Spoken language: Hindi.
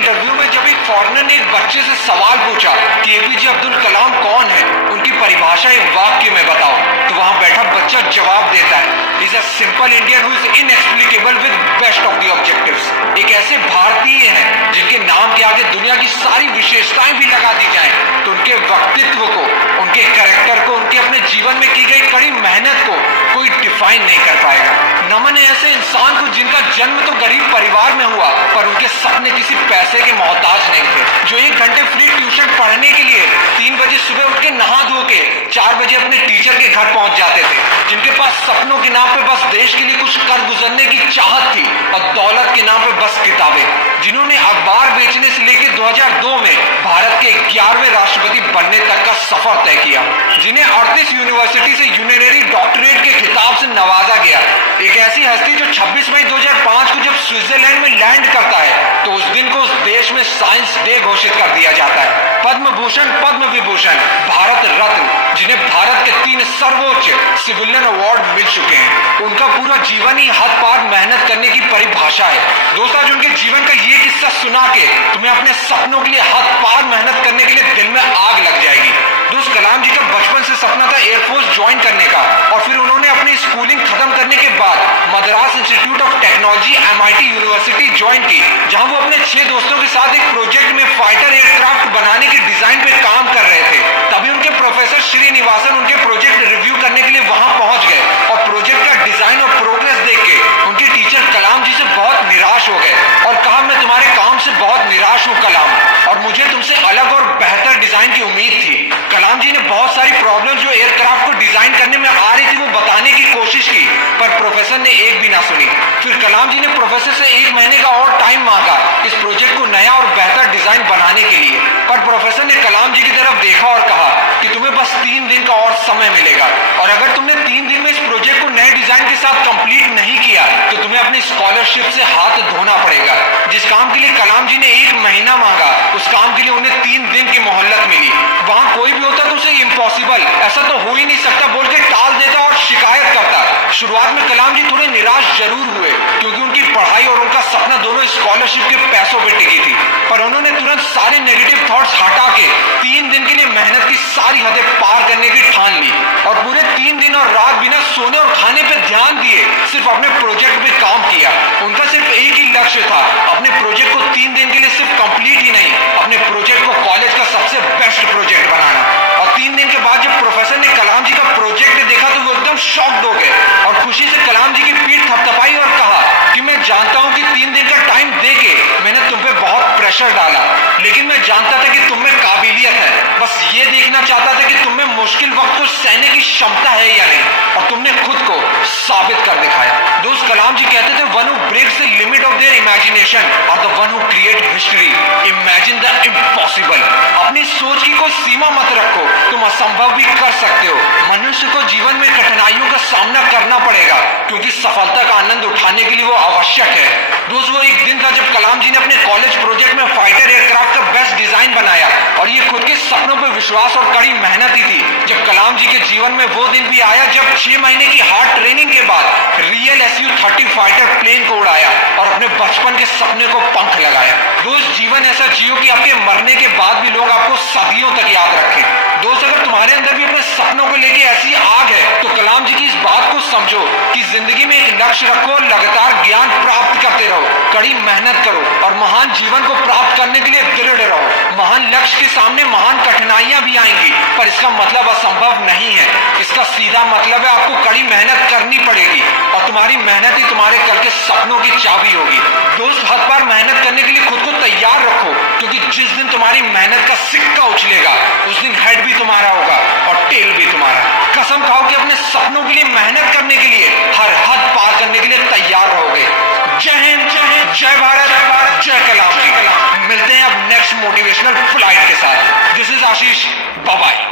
इंटरव्यू में जब एक फॉरेनर ने एक बच्चे से सवाल पूछा कि एपीजे अब्दुल कलाम कौन है, उनकी परिभाषा एक वाक्य में बताओ, तो वहां बैठा बच्चा जवाब देता है, is a simple Indian who is inexplicable with best of the objectives. एक ऐसे भारतीय हैं जिनके नाम के आगे दुनिया की सारी विशेषताएं भी लगा दी जाएं, तो उनके व्यक्तित्व को, उनके कैरेक्टर को, उनके अपने जीवन में की गई कड़ी मेहनत को कोई डिफाइन नहीं कर पाएगा। नमन है ऐसे इंसान को जिनका जन्म तो गरीब परिवार में हुआ, पर उनके सपने किसी पैसे के मोहताज नहीं थे, जो 1 घंटे फ्री ट्यूशन पढ़ने के लिए 3 बजे सुबह उठ के नहा धो के 4 बजे अपने टीचर के घर पहुंच जाते थे, जिनके पास सपनों के नाम पे बस देश के लिए कुछ कर गुजरने की चाहत थी और दौलत के नाम पे बस किताबें, जिन्होंने अखबार बेचने से लेकर 2002 में भारत के 11वें राष्ट्रपति बनने तक का सफर तय किया, जिन्हें 38 यूनिवर्सिटी से यूनिनरी डॉक्टरेट के खिताब से नवाजा गया। एक ऐसी हस्ती जो 26 मई 2005 को जब स्विट्जरलैंड में लैंड करता है, तो उस दिन को उस देश में साइंस डे घोषित कर दिया जाता है। पद्म भूषण, पद्म विभूषण, भारत रत्न, जिन्हें भारत के 3 सर्वोच्च सिविलियन अवार्ड मिल चुके हैं, उनका पूरा जीवन ही हद पार मेहनत करने की परिभाषा है। दोस्तों, आज उनके जीवन का ये किस्सा सुना के तुम्हें अपने सपनों के लिए हद पार मेहनत करने के लिए दिल में आग लग जाएगी। दोस्त, कलाम जी का बचपन से सपना था एयरफोर्स ज्वाइन करने का, और फिर उन्होंने अपनी स्कूलिंग खत्म करने के बाद Madras institute of technology MIT university join की, जहां वो अपने 6 दोस्तों के साथ एक प्रोजेक्ट में फाइटर एयरक्राफ्ट बनाने के डिजाइन पे काम कर रहे थे। तभी उनके प्रोफेसर श्रीनिवासन उनके प्रोजेक्ट रिव्यू करने के लिए वहां पहुंच गए, और प्रोजेक्ट का डिजाइन और प्रोग्रेस देख के उनके टीचर कलाम जी से बहुत निराश हो गए और कहा, मैं तुम्हारे काम से बहुत निराश हूं कलाम, और मुझे तुमसे अलग और बेहतर डिजाइन की उम्मीद थी। कलाम जी ने बहुत सारी प्रॉब्लम जो एयरक्राफ्ट को डिजाइन करने में आ रही थी वो बताने की कोशिश की, पर प्रोफेसर ने एक भी ना सुनी। फिर कलाम जी ने प्रोफेसर से 1 महीने का और टाइम मांगा इस प्रोजेक्ट को नया और बेहतर डिजाइन बनाने के लिए, पर प्रोफेसर ने कलाम जी की तरफ देखा और कहा कि तुम्हें बस 3 दिन का और समय मिलेगा, और अगर तुमने 3 दिन में इस प्रोजेक्ट को नए डिजाइन के साथ कंप्लीट नहीं किया तो तुम्हें अपनी स्कॉलरशिप से हाथ धोना पड़ेगा। जिस काम के लिए कलाम जी ने 1 महीना मांगा, उस काम के लिए उन्हें 3 दिन की मोहलत मिली। वहां कोई भी होता तो उसे इम्पॉसिबल, ऐसा तो हो ही नहीं सकता बोल के टाल देता और शिकायत करता। शुरुआत में कलाम जी थोड़े निराश जरूर हुए, क्योंकि उनकी पढ़ाई और उनका सपना दोनों स्कॉलरशिप के पैसों पे टिकी थी, पर उन्होंने तुरंत सारे नेगेटिव थॉट्स हटा के 3 दिन के लिए मेहनत की सारी हदें पार करने की ठान ली, और पूरे 3 दिन और रात बिना सोने और खाने पे ध्यान दिए सिर्फ अपने प्रोजेक्ट पे काम किया। उनका सिर्फ एक ही लक्ष्य था, अपने प्रोजेक्ट को 3 दिन के लिए सिर्फ कंप्लीट ही नहीं, अपने प्रोजेक्ट को कॉलेज का सबसे बेस्ट प्रोजेक्ट बनाना। और 3 दिन के बाद जब प्रोफेसर ने कलाम जी का प्रोजेक्ट देखा तो वो एकदम शॉक्ड हो गए, और खुशी से कलाम जी की पीठ थपथपाई और कहा कि मैं जानता हूं कि 3 दिन का टाइम देके मैंने तुम पे बहुत प्रेशर डाला, लेकिन मैं जानता था कि तुम में काबिलियत है, बस ये देखना चाहता था कि तुम में मुश्किल वक्त को सहने की क्षमता है या नहीं, और तुमने खुद को साबित कर दिखाया। दोस्त, कलाम जी कहते थे, one who breaks the limit of their imagination और the one who create history. Imagine the impossible. अपनी सोच की कोई सीमा मत रखो, तुम असंभव भी कर सकते हो। मनुष्य को जीवन में कठिनाइयों का सामना करना पड़ेगा, क्योंकि सफलता का आनंद उठाने के लिए वो आवश्यक है। दोस्त, वो एक दिन था जब कलाम जी ने अपने कॉलेज प्रोजेक्ट में फाइटर एयरक्राफ्ट का बेस्ट डिजाइन बनाया, और ये खुद के सपनों पर विश्वास और कड़ी मेहनत ही थी। जब कलाम जी के जीवन में वो दिन भी आया जब 6 महीने की हार्ड ट्रेनिंग के बाद रियल SU-30 फाइटर प्लेन को उड़ाया और अपने बचपन के सपने को पंख लगाया। दोस्त, जीवन ऐसा जियो कि आपके मरने के बाद भी लोग आपको सदियों तक याद रखें। दोस्त, अगर तुम्हारे अंदर भी अपने सपनों को लेके ऐसी आग है, तो कलाम जी की इस बात को समझो कि जिंदगी में एक लक्ष्य रखो, लगातार ज्ञान प्राप्त करते रहो, कड़ी मेहनत करो, और महान जीवन को प्राप्त करने के लिए दृढ़ रहो। महान लक्ष्य के सामने महान कठिनाइयां भी आएंगी, पर इसका मतलब असंभव नहीं है। इसका सीधा मतलब है आपको कड़ी मेहनत करनी पड़ेगी, और तुम्हारी मेहनत ही तुम्हारे कल के सपनों की चाबी होगी। दोस्त, हद पार मेहनत करने के लिए खुद को तैयार रखो, क्योंकि जिस दिन तुम्हारी मेहनत का सिक्का उछलेगा उस दिन हेड भी तुम्हारा होगा और टेल भी तुम्हारा। कसम खाओ कि अपने सपनों के लिए मेहनत करने के लिए हर हद पार करने के लिए तैयार रहोगे। जय हिंद, जय भारत, जय कलाम जी। मिलते हैं अब नेक्स्ट मोटिवेशनल फ्लाइट के साथ। This is Ashish, bye bye.